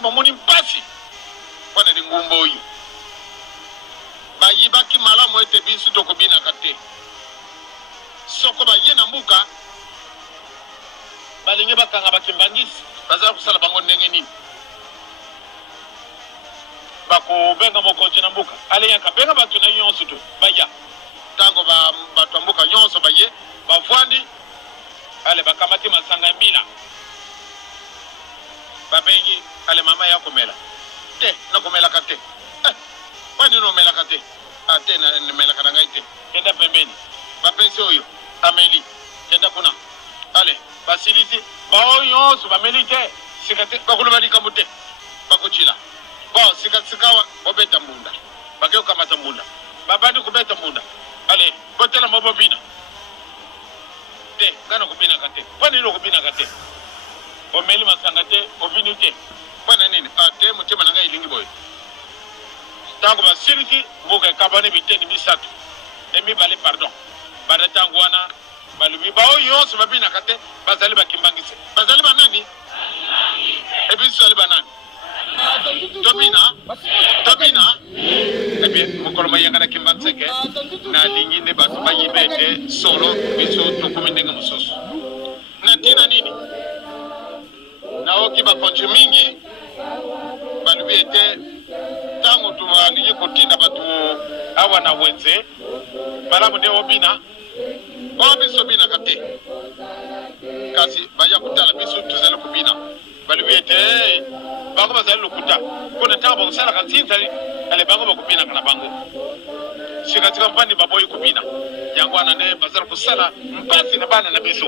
basi bamoni mpasi wana di ngumba oyo bayibaki malamu ete biso tokobinaka te soko baye na mbuka balingi bakanga bakimbangisi bazala kusala bango ndenge nini bakobenga mokonzi na mbuka aleyaka benga bato na nyonso to baya ntango bato ya mbuka nyonso baye bavwandi ale bakamati masanga mbila babengi ale mama ya komela te nakomelaka te wani nomelaka te ate namelaka na ngai te kenda pembeni bapensi oyo ameli kenda kuna ale basilisi bao nyonso bameli te sika te bakoloba likambo te bakochila bon sikawa bobeta mbunda bakeo kamata mbunda babandi kubeta mbunda ale botela mabobina te ngana kubina kate kwani no kubina kate omeli masanga te obini te kwana nini ate mutima nanga ilingi boy tango basilisi mbuka kabane biteni bisatu emi bale pardon bada tango wana balubi bao yonso babina kate bazali bakimbangise bazali banani ebiso ali banani Tobina ebi mukolo mayanga na kimbanseke na lingine basi bayibete solo biso tokumindenga mususu na tina nini na oki bakonje mingi balubiete tango tuwalingi kutina batu awa na wenze balamu de obina biso bina kate kasi baya kutala biso tuzale kubina balubiete bango bazali lokuta kona taba kusala kantinzali ale bango bakupina kana bango shikatika mpani baboyi kupina yangwana ne bazali kusala mpasi na bana na biso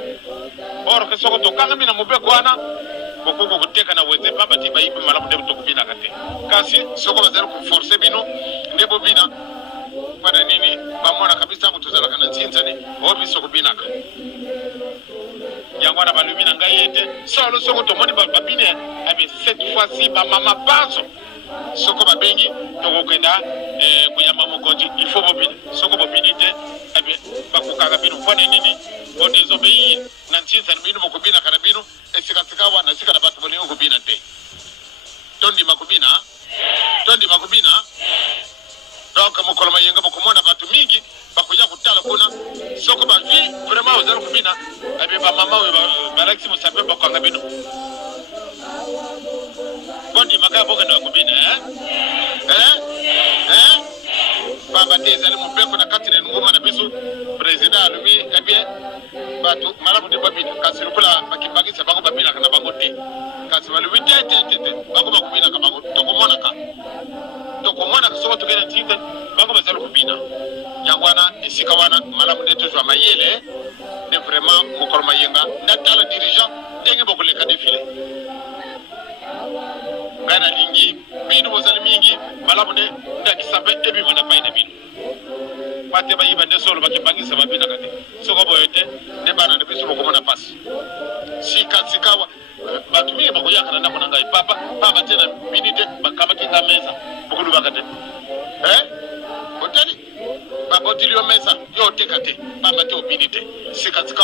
oro kesoko tokanga mina mubeko ana bokuko kuteka na weze baba tiba ibe malamu de tokupina kate kasi soko bazali kuforce bino ndebo bina para nini bamona kabisa mutuzala kana tinzani obiso kupina ka yangwana balumina ngayete solo soko tomoni babine abi cette fois-ci ba mama bazo soko babengi tokokenda kuyamba mokonzi il faut bobine soko bobinite abi bakukanga bino fone nini odesobéir na ntinza bino mokubina kana bino esikatika wana sika na batu bolingo kubina te tondi makubina donc mokolo mayenga bokomona batu mingi bakuja kutala kuna soko bavi vraiment ozalo kubina abi ba mama we balaxi musabe bakanga bino bondi makaya boka ndo kubina baba tezali mupeko na katine ngoma na biso president lui abi batu malamu de babina kasi lukula bakimbagisa bango babina kana bango te kasi balubi te bango bakubina ka bango tokomona ka soko tokena tinta bango bazalo kubina yangwana esika wana malamu de tozwa mayele de vraiment mukolo mayenga ndatala dirigeant ndenge bokoleka défilé ngana lingi bino bozali mingi malamu de ndakisabe ebi mana paina bino pate bayiba de solo bakibangisa babina kate soko boyote de bana de biso bokomona pasi sikawa batu mingi bakoyaka na ndamona ngai papa tena minute bakamaki nga meza bokulu bakate otali babotili yo mesa yo tekate papa te obinite sikatika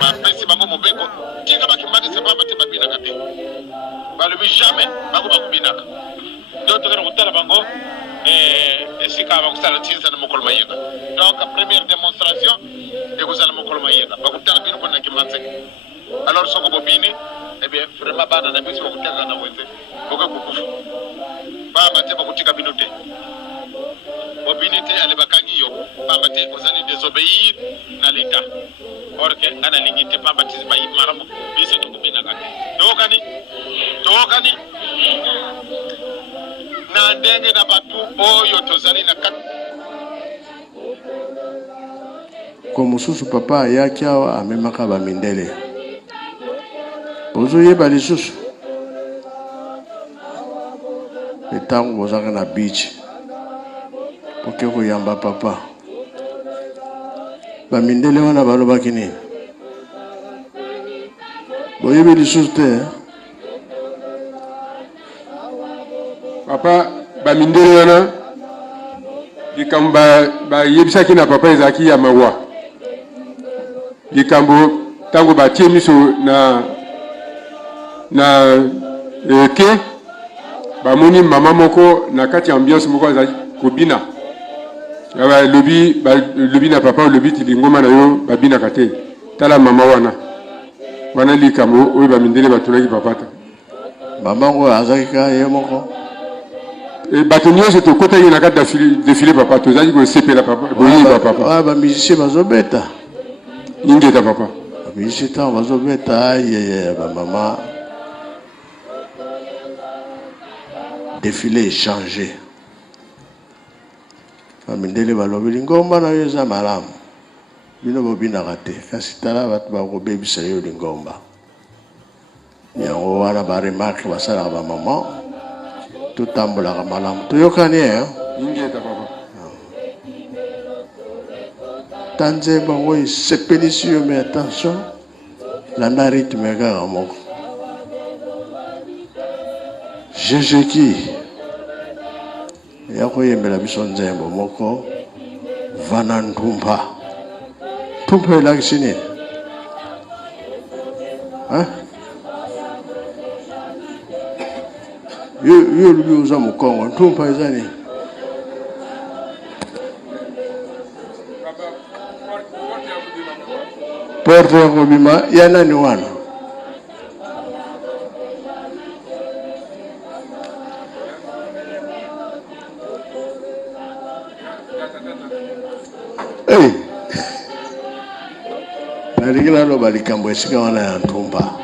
ba pesi bango mobeko tika bakimagisa papa te babina kate balubi jamais bango bakubinaka donc tokena kutala bango esika bakusala tinza na mokolo mayenga donc première démonstration ekozala mokolo mayenga bakutala bino kona kimanzeke alors soko bobini bien vraiment bana na biso bakutaka na weze boka kukufa baba te bakutika bino te bobinite ale bakangi yo baba te ozali désobéir na l'état or que ana lingite baba te bayi maramu biso tukubina kake tokani na ndenge na batu oyo tozali na kat ko mususu papa yaki awa amemaka bamindele ozoyeba lisusu etango bozaka na beach poke koyamba papa bamindele wana balobaki nini boyebi lisusu te papa bamindele wana likambo bayebisaki na papa ezalaki ya mawa likambo ntango batie miso na ke bamoni mama moko na kati ambiance moko za kobina ya lobi na papa lobi tilingoma na yo babina kate tala mama wana likamo oyo bamindele batulaki papata mama ngo azakika ye moko bato nyonso tokotaki na kati défilé papa tozali kosepela papa boyeba papa bamusicien bazobeta ingeta papa bamisicien ntango bazobeta ayeye bamama défilé échangé bamindele balobi lingomba na yo eza malamu bino bobinaka te kasi tala bato bakobebisa yo lingomba yango wana baremarke basalaka bamama totambolaka malamu toyokani ingeta papa tanze bango esepelisi yo mais attention landa rythme kaka moko jejeki ya koyembela biso nzembo moko vana ntumba ntumba elakisi nini yo olubi oza mokongo ntumba eza nini porte ya kobima ya nani wana nalingi naloba likambo esika wana ya ntumba